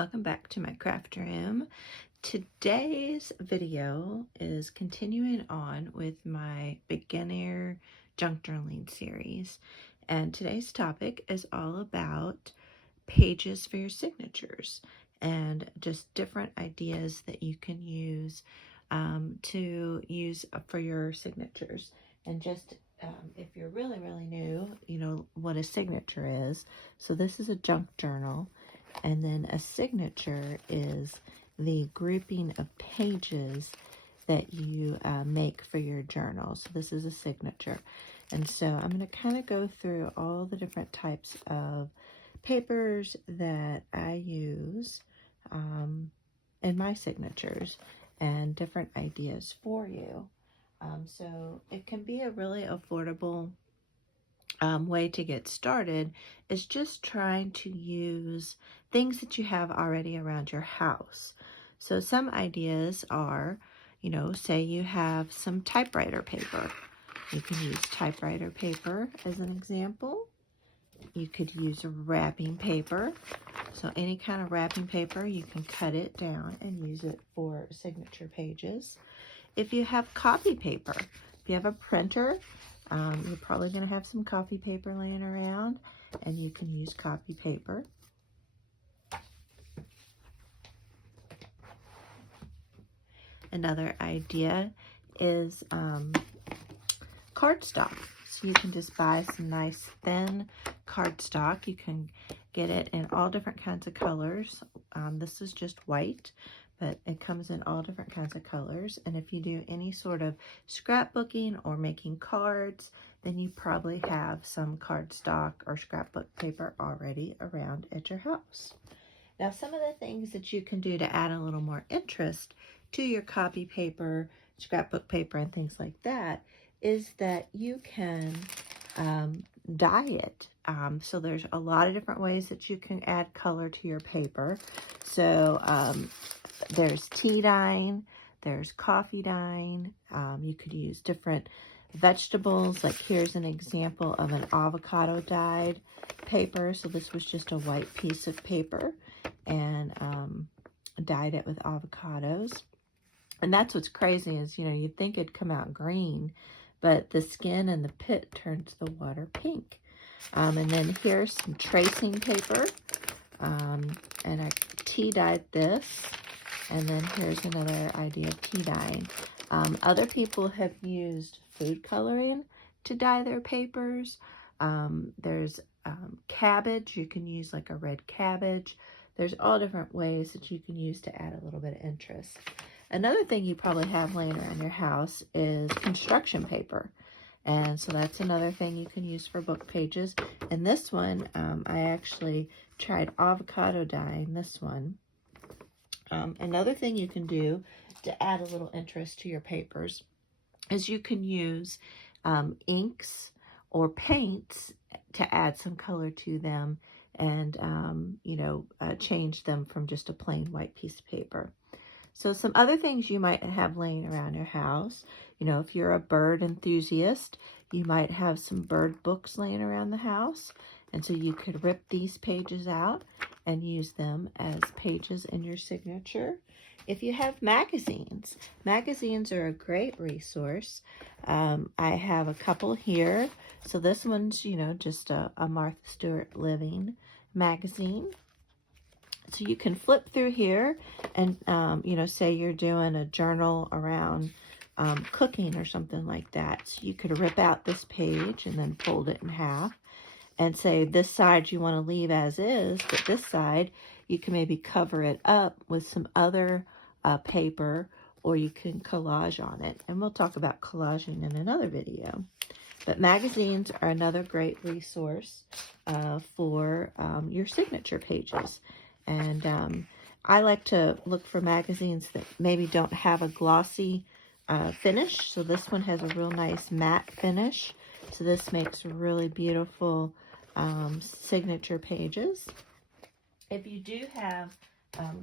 welcome back to my craft room. Today's video is continuing on with my beginner junk journaling series, and today's topic is all about pages for your signatures and just different ideas that you can use to use for your signatures. And just if you're really new, you know what a signature is. So this is a junk journal, and then a signature is the grouping of pages that you make for your journal. So this is a signature. And so I'm going to kind of go through all the different types of papers that I use in my signatures and different ideas for you. So it can be a really affordable way to get started is just trying to use things that you have already around your house. So some ideas are, say you have some typewriter paper. You can use typewriter paper as an example. You could use wrapping paper. So any kind of wrapping paper, you can cut it down and use it for signature pages. If you have copy paper, if you have a printer, you're probably going to have some copy paper laying around, and you can use copy paper. Another idea is cardstock. So you can just buy some nice thin cardstock. You can get it in all different kinds of colors. This is just white, but it comes in all different kinds of colors. And if you do any sort of scrapbooking or making cards, then you probably have some cardstock or scrapbook paper already around at your house. Now, some of the things that you can do to add a little more interest to your copy paper, scrapbook paper, and things like that is that you can dye it. So there's a lot of different ways that you can add color to your paper. So there's tea dyeing, there's coffee dyeing. You could use different vegetables. Like here's an example of an avocado dyed paper. So this was just a white piece of paper, and dyed it with avocados. And that's what's crazy is, you'd think it'd come out green, but the skin and the pit turns the water pink. And then here's some tracing paper, and I tea dyed this. And then here's another idea of tea dyeing. Other people have used food coloring to dye their papers. There's cabbage. You can use like a red cabbage. There's all different ways that you can use to add a little bit of interest. Another thing you probably have laying around your house is construction paper. And so that's another thing you can use for book pages. And this one, I actually tried avocado dyeing this one. Another thing you can do to add a little interest to your papers is you can use inks or paints to add some color to them and, change them from just a plain white piece of paper. So some other things you might have laying around your house, if you're a bird enthusiast, you might have some bird books laying around the house. And so you could rip these pages out and use them as pages in your signature. If you have magazines, magazines are a great resource. I have a couple here. So this one's, just a Martha Stewart Living magazine. So you can flip through here and, say you're doing a journal around cooking or something like that. So you could rip out this page and then fold it in half and say this side you want to leave as is, but this side you can maybe cover it up with some other paper, or you can collage on it. And we'll talk about collaging in another video. But magazines are another great resource for your signature pages. And I like to look for magazines that maybe don't have a glossy finish. So this one has a real nice matte finish. So this makes really beautiful signature pages. If you do have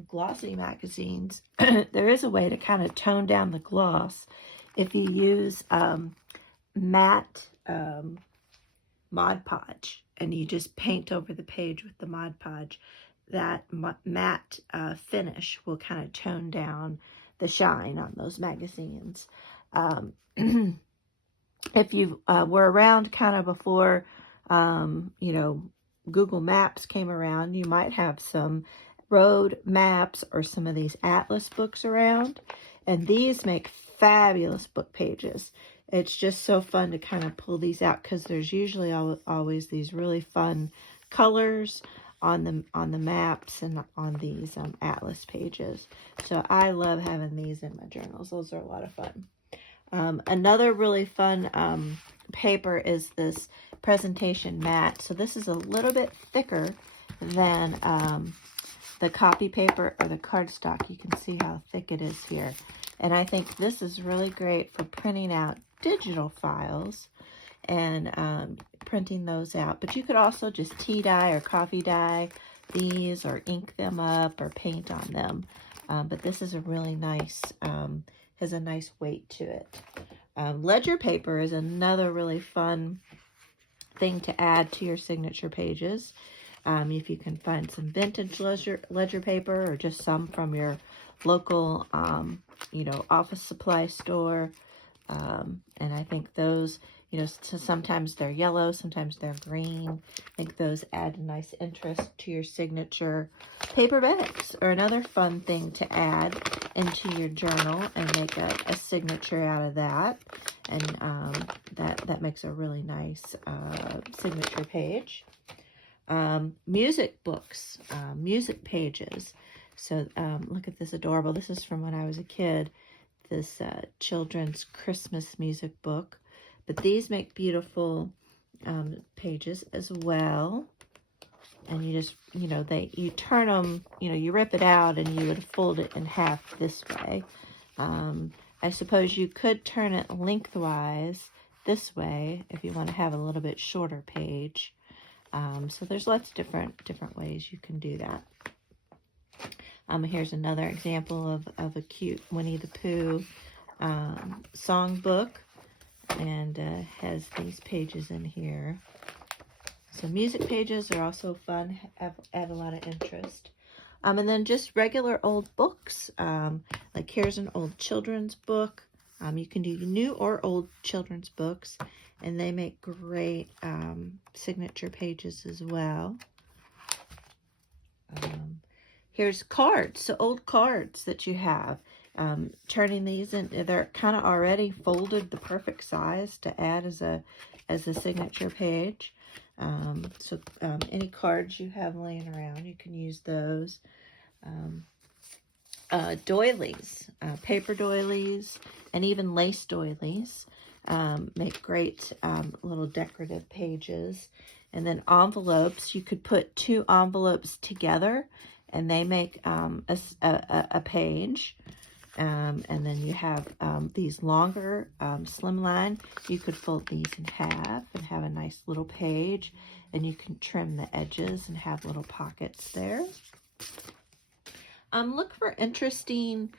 glossy magazines, there is a way to kind of tone down the gloss. If you use matte Mod Podge, and you just paint over the page with the Mod Podge, that matte finish will kind of tone down the shine on those magazines. If you were around kind of before, you know, Google Maps came around, you might have some road maps or some of these atlas books around, and these make fabulous book pages. It's just so fun to kind of pull these out because there's usually always these really fun colors on the maps and on these atlas pages. So I love having these in my journals. Those are a lot of fun. Another really fun paper is this presentation mat. So this is a little bit thicker than the copy paper or the cardstock. You can see how thick it is here. And I think this is really great for printing out digital files and printing those out. But you could also just tea dye or coffee dye these or ink them up or paint on them. But this is a really nice, has a nice weight to it. Ledger paper is another really fun thing to add to your signature pages. If you can find some vintage ledger paper or just some from your local, you know, office supply store. And I think those, you know, so sometimes they're yellow, sometimes they're green. I think those add a nice interest to your signature. Paper bags are another fun thing to add into your journal and make a signature out of that. And that makes a really nice signature page. Music books, music pages. So look at this adorable. This is from when I was a kid. This children's Christmas music book. But these make beautiful pages as well. And you just, you know, you turn them, you know, you rip it out and you would fold it in half this way. I suppose you could turn it lengthwise this way if you want to have a little bit shorter page. So there's lots of different ways you can do that. Here's another example of a cute Winnie the Pooh songbook, and has these pages in here. So music pages are also fun, add a lot of interest. And then just regular old books, like here's an old children's book. You can do new or old children's books, and they make great signature pages as well. Here's cards, so old cards that you have. Turning these in, they're kind of already folded the perfect size to add as a signature page. So any cards you have laying around, you can use those. Doilies, paper doilies, and even lace doilies make great little decorative pages. And then envelopes, you could put two envelopes together and they make a page. And then you have these longer slimline. You could fold these in half and have a nice little page, and you can trim the edges and have little pockets there. Look for interesting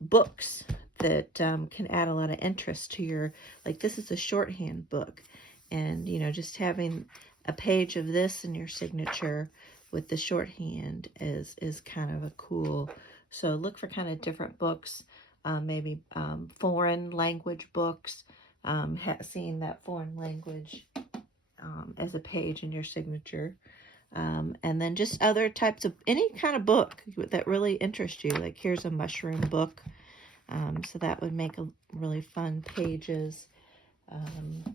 books that can add a lot of interest to your, like this is a shorthand book, and you know, just having a page of this in your signature with the shorthand is kind of a cool. So look for kind of different books, maybe foreign language books, seeing that foreign language as a page in your signature. And then just other types of, any kind of book that really interests you. Like here's a mushroom book. So that would make a really fun pages. And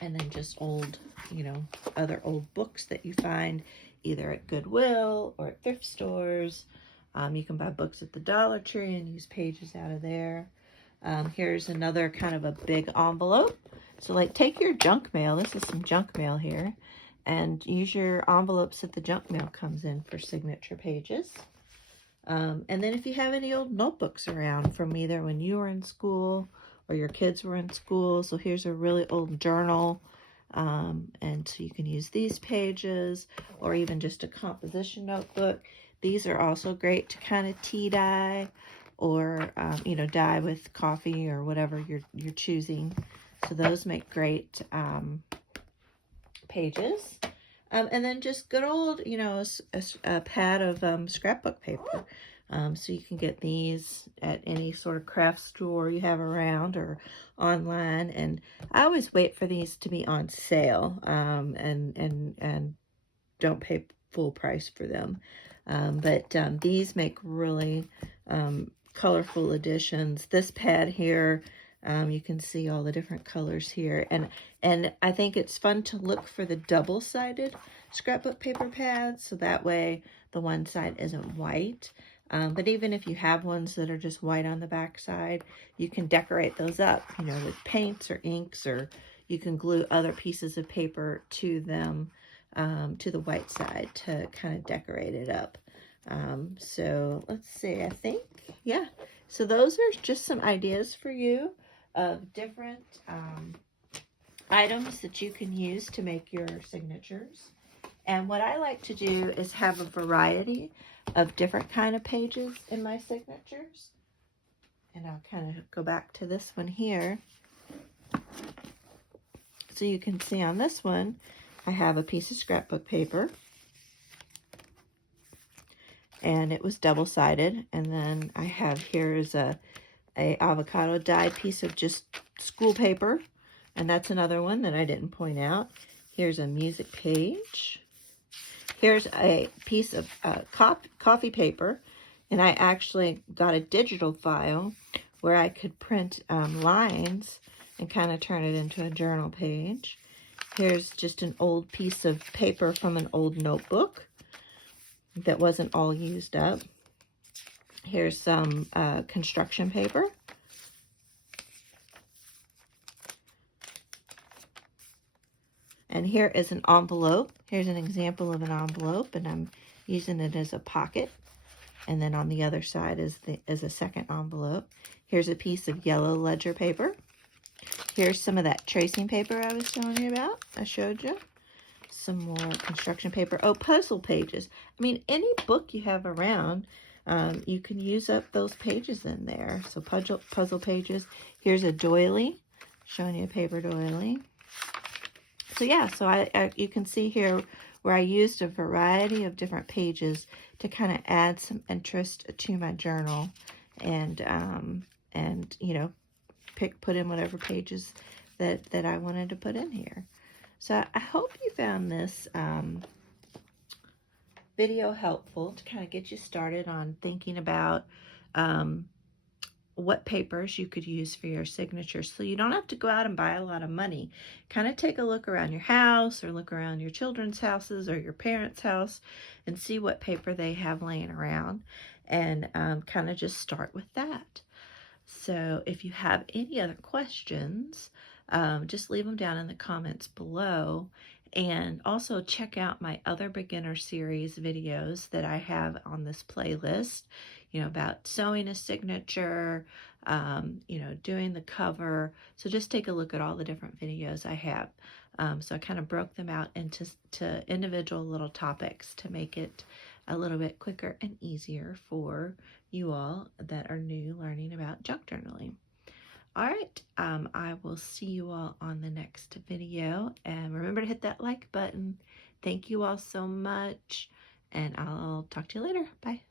then just old, you know, other old books that you find either at Goodwill or at thrift stores. You can buy books at the Dollar Tree and use pages out of there. Here's another kind of a big envelope. So like take your junk mail. This is some junk mail here. And use your envelopes that the junk mail comes in for signature pages. And then if you have any old notebooks around from either when you were in school or your kids were in school. So here's a really old journal. And so you can use these pages or even just a composition notebook. These are also great to kind of tea dye or, you know, dye with coffee or whatever you're choosing. So those make great pages. And then just good old, you know, a pad of scrapbook paper. So you can get these at any sort of craft store you have around or online. And I always wait for these to be on sale, and don't pay full price for them. But these make really colorful additions. This pad here, you can see all the different colors here. And I think it's fun to look for the double-sided scrapbook paper pads, so that way the one side isn't white. But even if you have ones that are just white on the back side, you can decorate those up, you know, with paints or inks, or you can glue other pieces of paper to them, to the white side to kind of decorate it up. So let's see, I think, yeah. So those are just some ideas for you of different items that you can use to make your signatures. And what I like to do is have a variety of different kind of pages in my signatures. And I'll kind of go back to this one here. So you can see on this one, I have a piece of scrapbook paper. And it was double-sided. And then I have here is a avocado dyed piece of just school paper. And that's another one that I didn't point out. Here's a music page. Here's a piece of coffee paper, and I actually got a digital file where I could print lines and kind of turn it into a journal page. Here's just an old piece of paper from an old notebook that wasn't all used up. Here's some construction paper. And here is an envelope. Here's an example of an envelope, and I'm using it as a pocket. And then on the other side is a second envelope. Here's a piece of yellow ledger paper. Here's some of that tracing paper I was telling you about. I showed you. Some more construction paper. Oh, puzzle pages. I mean, any book you have around, you can use up those pages in there. So puzzle pages. Here's a doily, showing you a paper doily. So yeah, so you can see here where I used a variety of different pages to kind of add some interest to my journal, and you know, put in whatever pages that I wanted to put in here. So I hope you found this video helpful to kind of get you started on thinking about what papers you could use for your signatures, so you don't have to go out and buy a lot of money. Kind of take a look around your house, or look around your children's houses or your parents' house, and see what paper they have laying around, and kind of just start with that. So if you have any other questions, just leave them down in the comments below. And also check out my other beginner series videos that I have on this playlist, you know, about sewing a signature, you know, doing the cover. So just take a look at all the different videos I have. So I kind of broke them out into individual little topics to make it a little bit quicker and easier for you all that are new learning about junk journaling. All right, I will see you all on the next video, and remember to hit that like button. Thank you all so much, and I'll talk to you later. Bye.